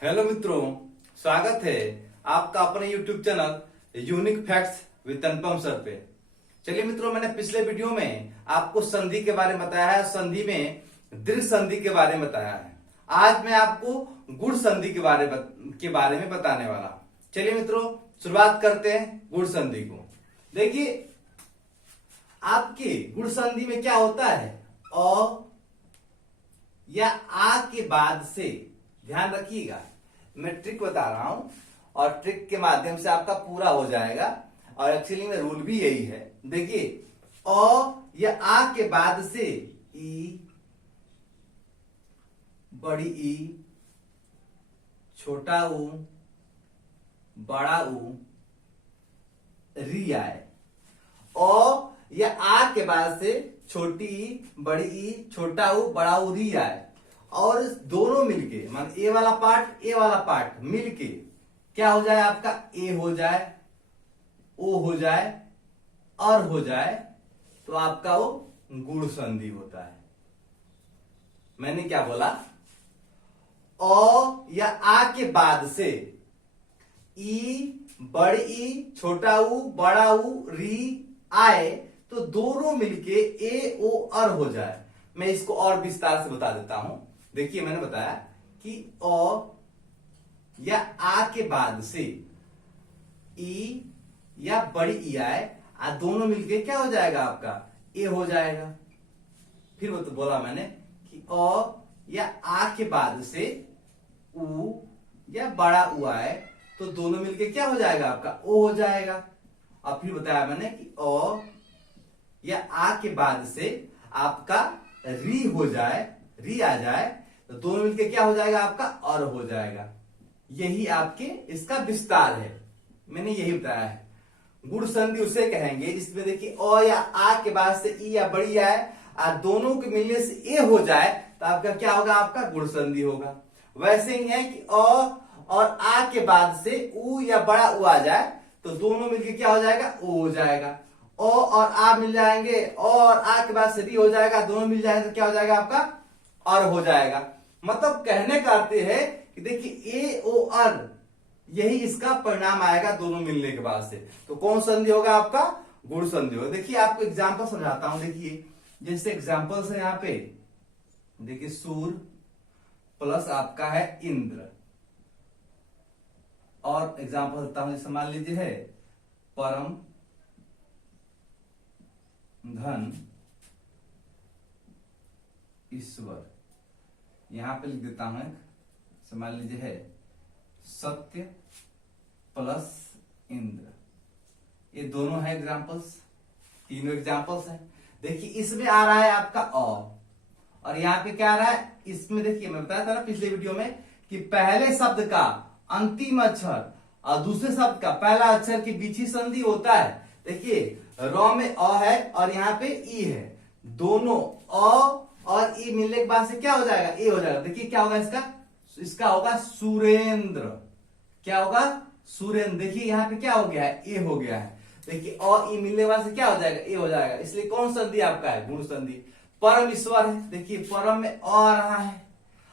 Hello मित्रों, स्वागत है आपका अपने YouTube channel unique facts with Anupam sir पे। चलिए मित्रों, मैंने पिछले वीडियो में आपको संधि के बारे में बताया है, संधि में दीर्घ संधि के बारे में बताया है। आज मैं आपको गुण संधि के बारे में बताने वाला। चलिए मित्रों, शुरुआत करते हैं गुण संधि को। देखिए, आपकी गुण संधि में क्या होता है, अ या आ के बाद से, ध्यान रखिएगा, मैं ट्रिक बता रहा हूं और ट्रिक के माध्यम से आपका पूरा हो जाएगा। और एक्चुअली में रूल भी यही है। देखिए, अ या आ के बाद से ई, बड़ी ई, छोटा ऊ, बड़ा ऊ, री आए। अ या आ के बाद से छोटी ई, बड़ी ई, छोटा ऊ, बड़ा ऊ, री आए और दोनों मिलके, मान ए वाला पार्ट मिलके क्या हो जाए, आपका ए हो जाए, ओ हो जाए, और हो जाए, तो आपका वो गुण संधि होता है। मैंने क्या बोला, अ या आ के बाद से ई, बड़ी ई, छोटा ऊ, बड़ा ऊ, री आए तो दोनों मिलके ए ओ अर हो जाए। मैं इसको और विस्तार से बता देता हूं। देखिए, मैंने बताया कि अ या आ के बाद से ई या बड़ी ई आए, दोनों मिलके क्या हो जाएगा, आपका ए हो जाएगा। फिर वो तो बोला मैंने कि अ या आ के बाद से उ या बड़ा उ आए तो दोनों मिलके क्या हो जाएगा, आपका ओ हो जाएगा। अब फिर बताया मैंने कि अ या आ के बाद से आपका री हो जाए, री आ जाए तो दोनों मिलके क्या हो जाएगा, आपका और हो जाएगा। यही आपके इसका विस्तार है, मैंने यही बताया है। गुण संधि उसे कहेंगे जिसमें देखिए अ या आ के बाद से ई या बड़ी आए और दोनों के मिलने से ए हो जाए तो आपका क्या होगा, आपका गुण संधि होगा। वैसे ही है कि अ और आ के बाद से उ या बड़ा उ आ जाए तो दोनों मिलके क्या हो जाएगा, ओ हो जाएगा। ओ और आ मिल जाएंगे, और आ के बाद से री हो जाएगा, दोनों मिल जाएंगे तो क्या हो जाएगा, आपका और हो जाएगा। मतलब कहने का अर्थ है कि देखिए ए ओ अर, यही इसका परिणाम आएगा दोनों मिलने के बाद से। तो कौन संधि होगा, आपका गुण संधि होगा। देखिए, आपको एग्जांपल समझाता हूं। देखिए, जैसे एग्जांपल्स है यहाँ पे, देखिए सूर्य प्लस आपका है इंद्र, और एग्जांपल देता हूं, जैसे मान लीजिए है परम धन ईश्वर। यहां पे लिख देता हूं, मान लीजिए है सत्य प्लस इंद्र। ये दोनों है एग्जांपल्स, तीनों एग्जांपल्स हैं। देखिए, इसमें आ रहा है आपका और यहाँ पे क्या आ रहा है, इसमें देखिए मैं बताया था ना पिछले वीडियो में कि पहले शब्द का अंतिम अक्षर और दूसरे शब्द का पहला अक्षर के बीच ही संधि होता है। देखिए, र में अ है और यहाँ पे ई है, दोनों अ और ई मिलने के बाद से क्या हो जाएगा, ए हो जाएगा। देखिए क्या होगा, इसका होगा सुरेंद्र। क्या होगा, सुरेंद्र। देखिए यहाँ पे क्या हो गया है, ए हो गया है। देखिए अ ई मिलने के बाद से क्या हो जाएगा, ए हो जाएगा। इसलिए कौन संधि आपका है, गुण संधि। परम ईश्वर है, देखिए परम में अ आ रहा है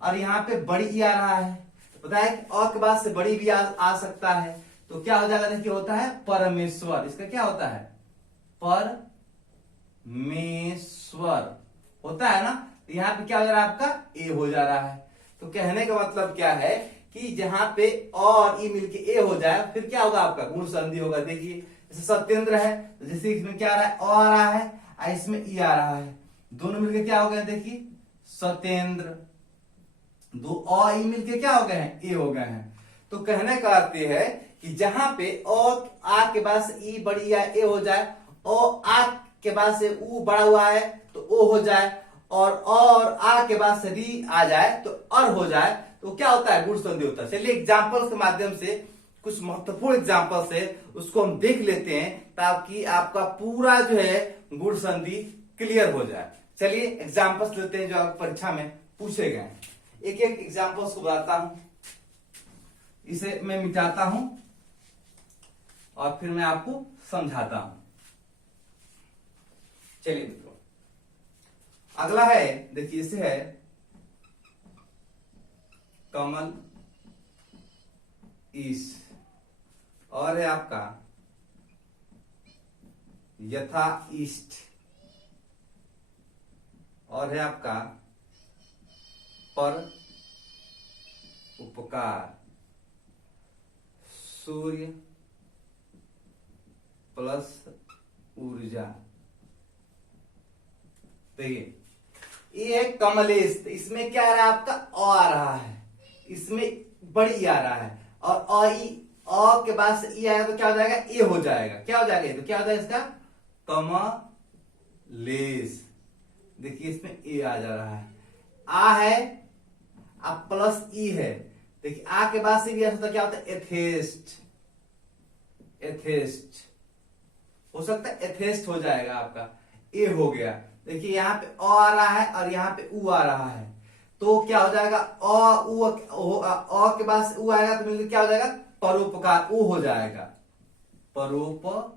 और यहाँ पे बड़ी ई आ रहा है। बताया कि अ के बाद से बड़ी भी आ सकता है, तो क्या हो जाएगा, देखिए होता है परमेश्वर। इसका क्या होता है, परमेश्वर होता है ना। तो यहाँ पे क्या हो जा रहा है, आपका ए हो जा रहा है। तो कहने का मतलब क्या है कि जहां पे अ और ई मिलके ए हो जाए फिर क्या होगा, आपका गुण संधि होगा। देखिए, जैसे सत्येंद्र है तो जैसे इसमें क्या आ रहा है, अ आ रहा है और इसमें ई आ रहा है, दोनों मिलके क्या हो गए, देखिए सत्येंद्र। दो अ ई मिलके क्या हो गए हैं, ए हो गए हैं। तो कहने का अर्थ है कि जहां पे अ आ के बाद से ई बड़ी या ए हो जाए, ओ आ के बाद से उ बड़ा हुआ है तो ओ हो जाए, और आ के बाद से री आ जाए तो अर हो जाए, तो क्या होता है, गुण संधि होता है। चलिए एग्जांपल्स के माध्यम से, कुछ महत्वपूर्ण एग्जांपल्स है उसको हम देख लेते हैं ताकि आपका पूरा जो है गुण संधि क्लियर हो जाए। चलिए एग्जांपल्स लेते हैं जो आप परीक्षा में पूछे गए। एक एक एग्जांपल्स को बताता हूं, इसे मैं मिटाता हूं और फिर मैं आपको समझाता हूं। चलिए मित्रों, अगला है, देखिए इसे है कमल ईश, और है आपका यथा ईस्ट, और है आपका पर उपकार, सूर्य प्लस ऊर्जा। देखिए ये है कमलेश, इसमें क्या आ रहा है आपका अ आ रहा है, इसमें बड़ी आ रहा है, और अ के बाद से ई आएगा तो क्या हो जाएगा, ए हो जाएगा। क्या हो जाएगा, तो क्या हो जाएगा इसका कमलेश। देखिए इसमें ए आ जा रहा है, आ है अब प्लस ई है। देखिए आ के बाद से भी ऐसा क्या होता है एथेस्ट, एथेस्ट हो सकता है, एथेस्ट हो जाएगा आपका, ए हो गया। देखिए यहाँ पे अ आ रहा है और यहाँ पे उ आ रहा है, तो क्या हो जाएगा अ के बाद से उ आएगा तो मिलकर क्या हो जाएगा परोपकार, उ हो जाएगा परोपकार,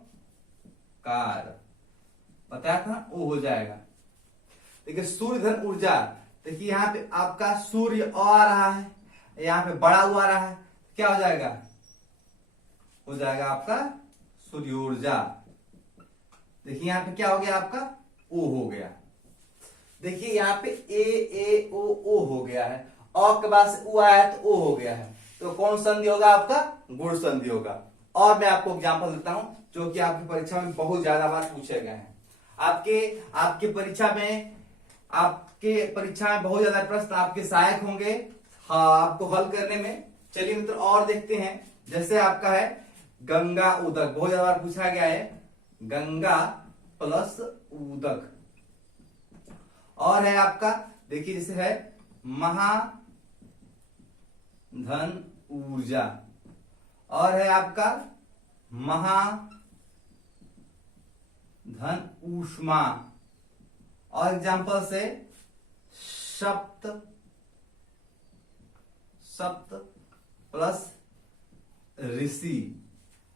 बताया था ना, उ हो जाएगा। देखिए सूर्य धन ऊर्जा, देखिए यहाँ पे आपका सूर्य अ आ रहा है, यहाँ पे बड़ा उ आ रहा है, क्या हो जाएगा, हो जाएगा आपका सूर्य ऊर्जा। देखिए यहाँ पे क्या हो गया आपका ओ हो गया। देखिए यहाँ पे ए ओ हो गया है, अ के बाद से उ आया तो ओ हो गया है, तो कौन संधि होगा आपका गुण संधि होगा। और मैं आपको एग्जांपल देता हूं जो कि आपकी परीक्षा में बहुत ज्यादा बार पूछे गए हैं। आपके परीक्षा में बहुत ज्यादा प्रश्न आपके सहायक होंगे, हाँ आपको हल करने में। चलिए मित्र और देखते हैं, जैसे आपका है गंगा उदक, बहुत ज्यादा बार पूछा गया है, गंगा प्लस उदक, और है आपका देखिए जैसे है महाधन ऊर्जा, और है आपका महाधन ऊष्मा, और एग्जांपल से सप्त प्लस ऋषि,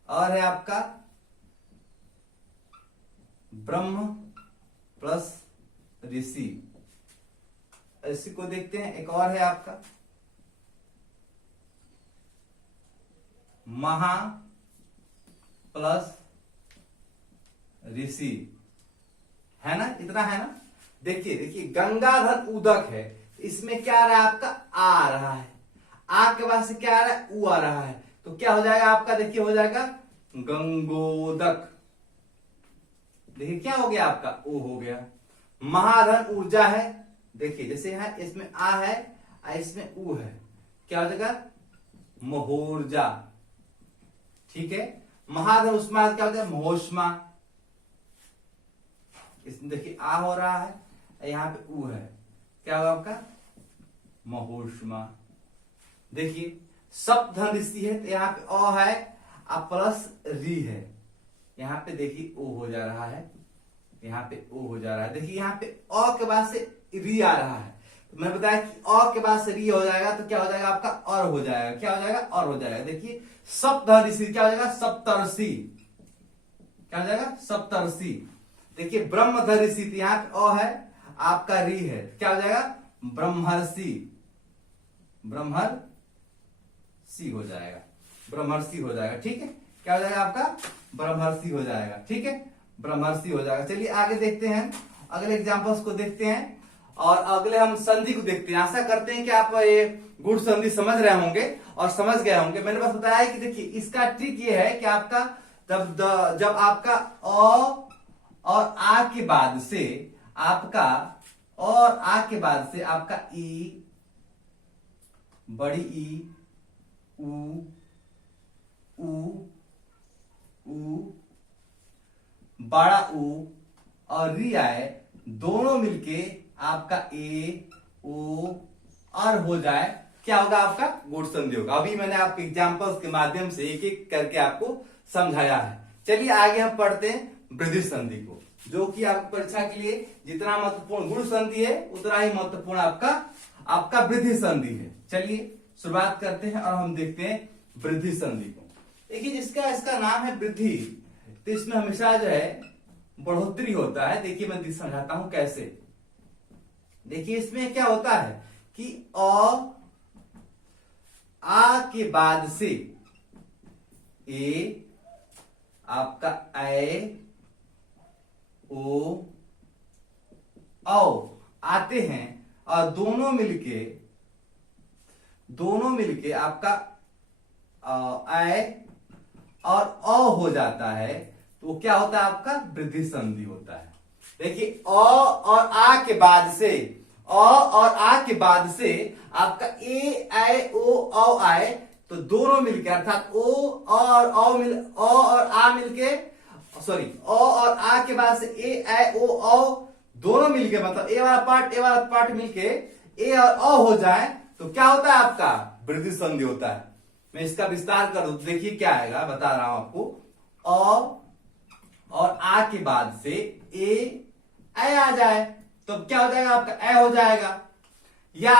और है आपका ब्रह्म प्लस ऋषि। इसी को देखते हैं, एक और है आपका महा प्लस ऋषि, है ना, इतना है ना। देखिए गंगाधर उदक है, इसमें क्या आ रहा है आपका आ रहा है, आ के बाद से क्या आ रहा है उ आ रहा है, तो क्या हो जाएगा आपका, देखिए हो जाएगा गंगोदक। देखिए क्या हो गया आपका ओ हो गया। महाधन ऊर्जा है, देखिए जैसे है इसमें आ है इसमें उ है, क्या हो जाएगा महोर्जा, ठीक है। महाधन उष्मा क्या होता है महोष्मा, इसमें देखिए आ हो रहा है, यहाँ पे उ है, क्या होगा आपका महोष्मा। देखिए सप्तधन ऋषि है, तो यहाँ पे अ है अब प्लस री है, यहाँ पे देखिए ओ हो जा रहा है, यहाँ पे ओ हो जा रहा है। देखिए यहाँ पे अ के बाद से री आ रहा है, तो मैंने बताया कि अ के बाद से री हो जाएगा तो क्या हो जाएगा आपका और हो जाएगा, क्या हो जाएगा और हो जाएगा। देखिए सप्तऋषि क्या हो जाएगा सप्तर्षि, क्या हो जाएगा सप्तर्षि। देखिए ब्रह्मधर्षि, यहाँ पे अ है आपका री है, क्या हो जाएगा ब्रह्मर्षि, ब्रह्मर्षि हो जाएगा, ब्रह्मर्षि हो जाएगा, ठीक है। क्या हो जाएगा आपका ब्रह्मर्षि हो जाएगा, ठीक है, ब्रह्मर्षि हो जाएगा। चलिए आगे देखते हैं, अगले एग्जांपल्स को देखते हैं, और अगले हम संधि को देखते हैं। आशा करते हैं कि आप ये गुण संधि समझ रहे होंगे और समझ गए होंगे। मैंने बस बताया है कि देखिए इसका ट्रिक ये है कि आपका जब आपका अ और आ के बाद से आपका और आ के बाद से आपका ई, बड़ी ई, उ, बड़ा उ और री आए, दोनों मिलके आपका ए ओ और हो जाए, क्या होगा आपका गुण संधि होगा। अभी मैंने आपके एग्जांपल्स के माध्यम से एक एक करके आपको समझाया है। चलिए आगे हम पढ़ते हैं वृद्धि संधि को, जो कि आपकी परीक्षा के लिए जितना महत्वपूर्ण गुण संधि है उतना ही महत्वपूर्ण आपका वृद्धि संधि है। चलिए शुरुआत करते हैं और हम देखते हैं वृद्धि संधि को। देखिए इसका नाम है वृद्धि, तो इसमें हमेशा जो है बढ़ोतरी होता है। देखिए मैं समझाता हूं कैसे। देखिए इसमें क्या होता है कि आ के बाद से ए आपका ए ओ औ आते हैं और दोनों मिलके आपका ए और अ हो जाता है, तो वो क्या होता है आपका वृद्धि संधि होता है। देखिए अ और आ के बाद से आपका ए ऐ ओ औ आए, तो दोनों मिलके अर्थात ओ और आ मिलके सॉरी अ और आ के बाद से ए ऐ ओ औ दोनों मिलके मतलब ए वाला पार्ट मिलके ए और अ हो जाए तो क्या होता है आपका वृद्धि संधि होता है। मैं इसका विस्तार कर दूं तो देखिए क्या आएगा, बता रहा हूं आपको। अ और आ के बाद से ए ऐ आ जाए तो क्या हो जाएगा आपका ऐ हो जाएगा, या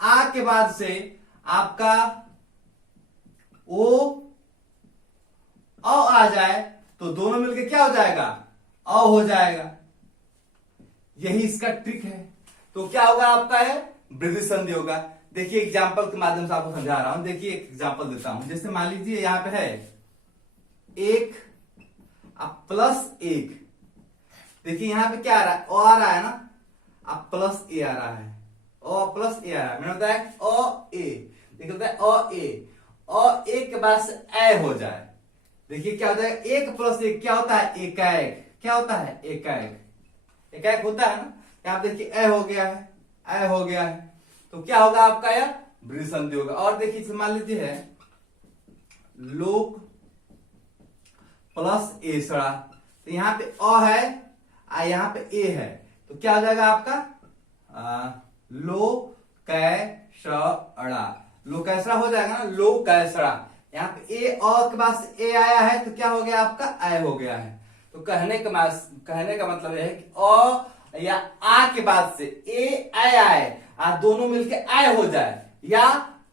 आ के बाद से आपका ओ आ जाए तो दोनों मिलके क्या हो जाएगा अ हो जाएगा। यही इसका ट्रिक है। तो क्या होगा आपका है वृद्धि संधि होगा। देखिए एग्जांपल के माध्यम से आपको समझा रहा हूं। देखिए एक एग्जांपल देता हूं, जैसे मान लीजिए यहां पे है एक प्लस एक, देखिए यहां पे क्या आ रहा है ओ आ रहा है ना, अब प्लस ए आ रहा है, ओ प्लस ए आ रहा है, मैंने बताया ओ ए, देखिए होता है ओ ए के बाद से ए हो जाए, देखिए क्या हो जाएगा एक प्लस एक क्या होता है एकाएक, क्या होता है एकाएक होता है ना। यहां पे देखिए ए हो गया है, तो क्या होगा आपका यह वृद्धि संधि होगा। और देखिए मान लीजिए है लोक प्लस ए सड़ा, तो यहां पे अ है यहां पे ए है, तो क्या हो जाएगा आपका लो कैसड़ा, लो कैसड़ा हो जाएगा ना, लो कैसड़ा। यहाँ पे ए और के बाद से ए आया है तो क्या हो गया आपका ए हो गया है। तो कहने का मतलब यह है कि अ या आ के बाद से ए आए दोनों मिलके ए हो जाए, या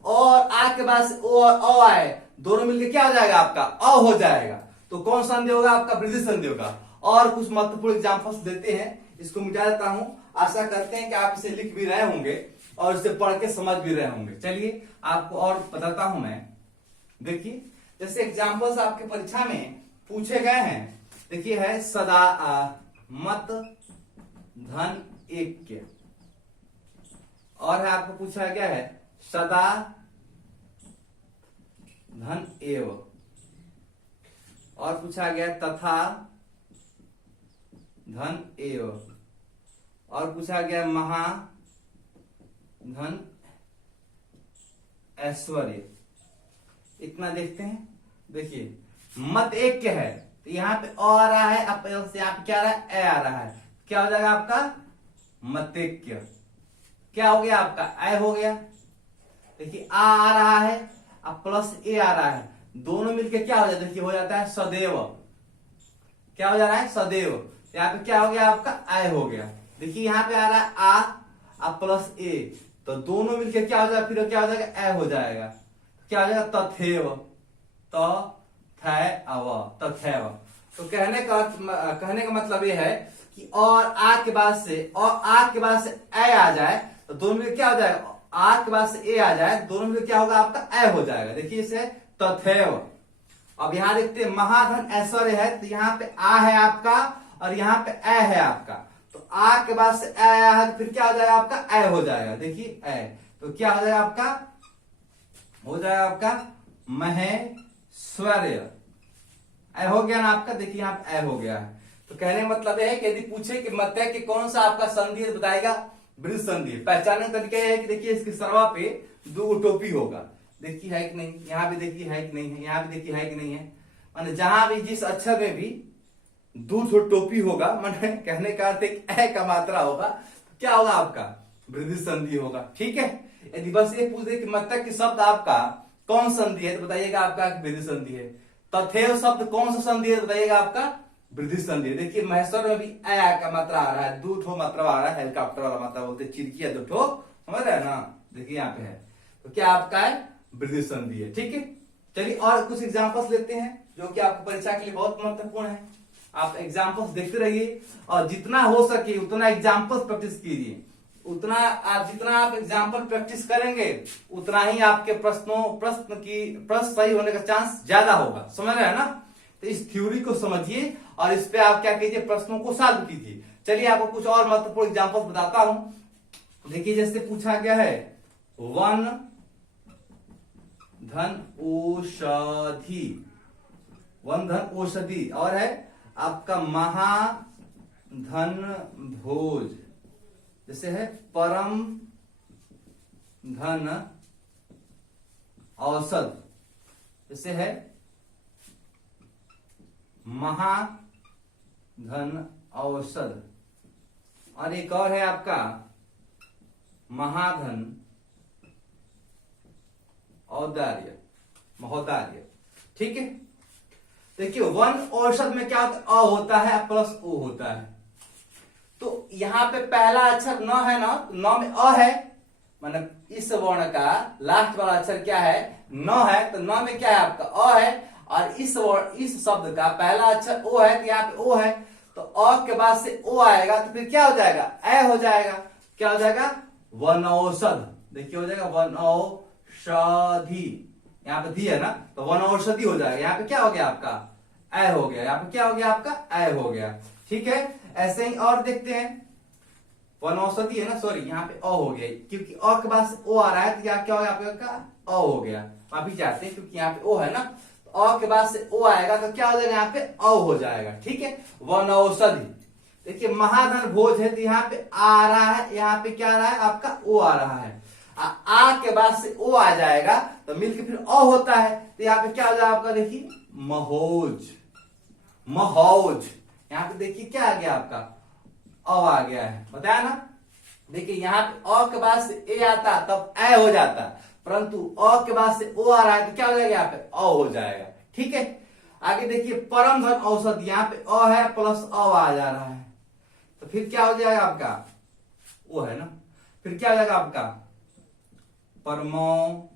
और आ के बाद से ओ और अ आए दोनों मिलके क्या हो जाएगा आपका अ हो जाएगा। तो कौन संधि होगा आपका वृद्धि संधि होगा। और कुछ महत्वपूर्ण एग्जांपल्स देते हैं, इसको मिटा देता हूं। आशा करते हैं कि आप इसे लिख भी रहे होंगे और इसे पढ़ के समझ भी रहे होंगे। चलिए आपको और बताता हूं मैं। देखिए जैसे एग्जांपल्स आपके परीक्षा में पूछे गए हैं, देखिए है सदा मत धन एक, और है आपको पूछा गया है सदा धन एव, और पूछा गया तथा धन एव, और पूछा गया महा धन ऐश्वर्य। इतना देखते हैं। देखिए मत एक के है तो यहाँ पे अ आ रहा है, अब यहाँ पे क्या आ रहा है ए आ रहा है, क्या हो जाएगा आपका मतेक्य, क्या हो गया आपका ए हो गया। देखिए आ रहा है अब प्लस ए आ रहा है, दोनों मिलके क्या हो जाता है, देखिए हो जाता है सदैव, क्या हो जा रहा है सदैव। यहाँ पे क्या हो गया आपका ए हो गया। देखिए यहाँ पे आ रहा है आ प्लस ए, तो दोनों मिलके क्या हो जाएगा, फिर क्या हो जाएगा ए हो जाएगा, क्या हो जाएगा तथैव, तथैव। तो कहने का मतलब यह है कि और आ के बाद से ए आ जाए तो दोनों में क्या हो जाएगा, आ के बाद से ए आ जाए दोनों में क्या होगा आपका ए हो जाएगा। देखिए इसे तथैव। अब यहां देखते हैं महाधन ऐश्वर्य है, तो यहाँ पे आ है आपका और यहाँ पे ए है आपका, तो आ के बाद से ए आया है तो फिर क्या हो जाएगा आपका ए हो जाएगा। देखिए ए, तो क्या हो जाएगा आपका, हो जाएगा आपका महेश्वर्य, ए हो गया ना आपका। देखिए यहाँ पे ए हो गया है। तो कहने का मतलब है कि यदि पूछे कि मध्य के कौन सा आपका संधि है बताएगा वृद्धि संधि। पहचानने का तरीका है कि देखिए इसकी सरवा पे दो टोपी होगा, देखिए है कि नहीं, यहाँ भी देखिए है कि नहीं है, यहाँ भी देखिए है कि नहीं है, माने जहां भी जिस अक्षर में भी दो टोपी होगा, माने कहने का अर्थ ए का मात्रा होगा, तो क्या होगा आपका वृद्धि संधि होगा। ठीक है। यदि बस ये पूछ दे कि मत्तक के शब्द आपका कौन संधि है तो बताइएगा आपका वृद्धि संधि है। तथैव शब्द कौन सा संधि है बताइएगा आपका वृद्धि संधि। देखिए महेश्वर में भी ए का मात्रा आ रहा है, दो ठो मात्रा आ रहा है, हेलीकॉप्टर वाला मात्रा बोलते चिरकिया दो ठो, समझ रहे हैं ना। देखिए यहाँ पे है, तो क्या आपका है वृद्धि संधि है। ठीक है। चलिए और कुछ एग्जांपल्स लेते हैं जो कि आपको परीक्षा के लिए बहुत महत्वपूर्ण है। आप एग्जांपल्स देखते रहिए और जितना हो सके उतना एग्जांपल्स प्रैक्टिस कीजिए। उतना आप जितना आप एग्जाम्पल प्रैक्टिस करेंगे उतना ही आपके प्रश्न सही होने का चांस ज्यादा होगा। समझ रहे हैं ना? तो इस थ्योरी को समझिए और इस पे आप क्या कीजिए, प्रश्नों को सॉल्व कीजिए। चलिए आपको कुछ और महत्वपूर्ण एग्जाम्पल बताता हूं। देखिए जैसे पूछा गया है वन धन औषधि, वन धन औषधि, और है आपका महाधन भोज, जैसे है परम धन औषध, जैसे है महाधन औषध, और एक और है आपका महाधन औदार्य, महोदार्य। ठीक है, देखिए वन औषध में क्या होता है, अ होता है प्लस ओ होता है। तो यहां पे पहला अक्षर न है ना, न में अ है, मतलब इस वर्ण का लास्ट वाला अक्षर क्या है, न है, तो न में क्या है आपका अ है, और इस शब्द का पहला अक्षर ओ है, तो यहाँ पे ओ है, तो अ के बाद से ओ आएगा तो फिर क्या हो जाएगा, ए हो जाएगा। क्या हो जाएगा, वनौषध। देखिए हो जाएगा वनौषधि, यहाँ पे धी है ना, तो वनौषधि हो जाएगा। यहाँ पे क्या हो गया आपका, ए हो गया। यहाँ पे क्या हो गया आपका, ए हो गया। ठीक है, ऐसे ही और देखते हैं, वनौषधि है ना, सॉरी यहाँ पे अ हो गया, क्योंकि अ के बाद से ओ आ रहा है, तो यहाँ क्या हो गया आपका, अ हो गया। वापिस जाते हैं, क्योंकि यहाँ पे ओ है ना, तो अ के बाद से ओ आएगा तो क्या हो जाएगा, यहाँ पे अ हो जाएगा। ठीक है, वनौषधि। देखिए महाधन भोज है, तो यहाँ पे आ रहा है, यहाँ पे क्या आ रहा है आपका, ओ आ रहा है। आ के बाद से ओ आ जाएगा तो मिलके फिर अ होता है, तो यहाँ पे क्या हो जाएगा आपका, देखिए महोज, महौज। यहाँ पे देखिए क्या आ गया आपका, अ आ गया है, बताया ना। देखिए यहाँ पे अ के बाद से ए आता तब ए हो जाता, परंतु अ के बाद से ओ आ रहा है तो क्या हो जाएगा, यहाँ पे अ हो जाएगा। ठीक है, आगे देखिए परम धन औषध, यहाँ पे अ है प्लस अ आ जा रहा है, तो फिर क्या हो जाएगा आपका, वो है ना, फिर क्या हो जाएगा आपका परमौषध,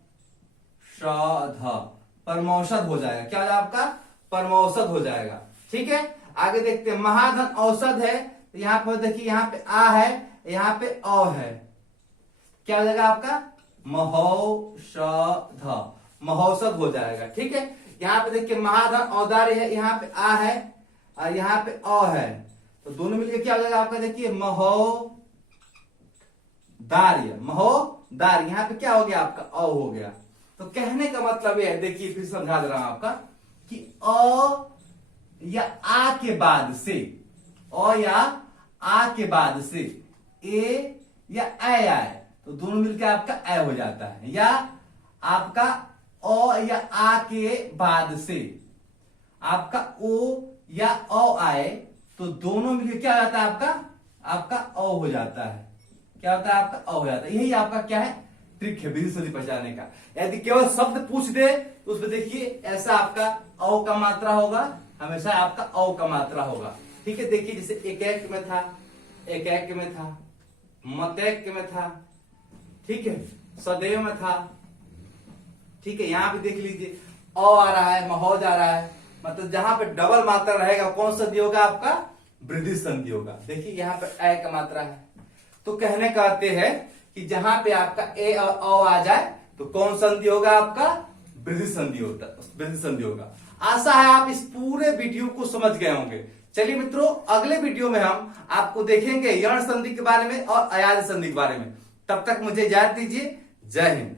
परमौषध हो जाएगा। क्या हो जाएगा आपका, परमौषध हो जाएगा। ठीक है, आगे देखते हैं महाधन औषध है, तो यहाँ पर देखिए यहाँ पे आ है, यहाँ पे अ है, क्या हो जाएगा आपका महौषध, महौषध हो जाएगा। ठीक है, यहाँ पे देखिए महाधन औदार्य है, यहाँ पे आ है और यहाँ पे अ है, तो दोनों मिलकर क्या हो जाएगा आपका, देखिए महोदार्य, महोदार्य। यहाँ पे क्या हो गया आपका, अ हो गया। तो कहने का मतलब यह है, देखिए फिर समझा दे रहा हूं आपका, कि अ या आ के बाद से, अ या आ के बाद से ए या ए आए तो दोनों मिलकर आपका ए हो जाता है, या आपका अ या आ के बाद से आपका ओ या अ आए तो दोनों मिलकर क्या हो जाता है आपका अ हो जाता है। क्या होता है आपका अ हो जाता है। यही आपका क्या है, ट्रिक है विधि संधि पहचानने का। यदि केवल शब्द पूछ दे तो उसमें देखिए ऐसा आपका अ का मात्रा होगा, हमेशा आपका अ का मात्रा होगा। ठीक है, देखिए जैसे एक में था, एक में था, मतैक में था, ठीक है, सदैव में था। ठीक है, यहां पे देख लीजिए अ आ रहा है, महौज आ रहा है, मतलब जहां पे डबल मात्रा रहेगा कौन संधि होगा आपका, वृद्धि संधि होगा। देखिए यहाँ पे ए का मात्रा है, तो कहने का अर्थ है कि जहां पे आपका ए और अ आ जाए तो कौन संधि होगा आपका, वृद्धि संधि होता, वृद्धि संधि होगा। आशा है आप इस पूरे वीडियो को समझ गए होंगे। चलिए मित्रों, अगले वीडियो में हम आपको देखेंगे यण संधि के बारे में और अयाज संधि के बारे में। तब तक मुझे इजाजत दीजिए। जय हिंद।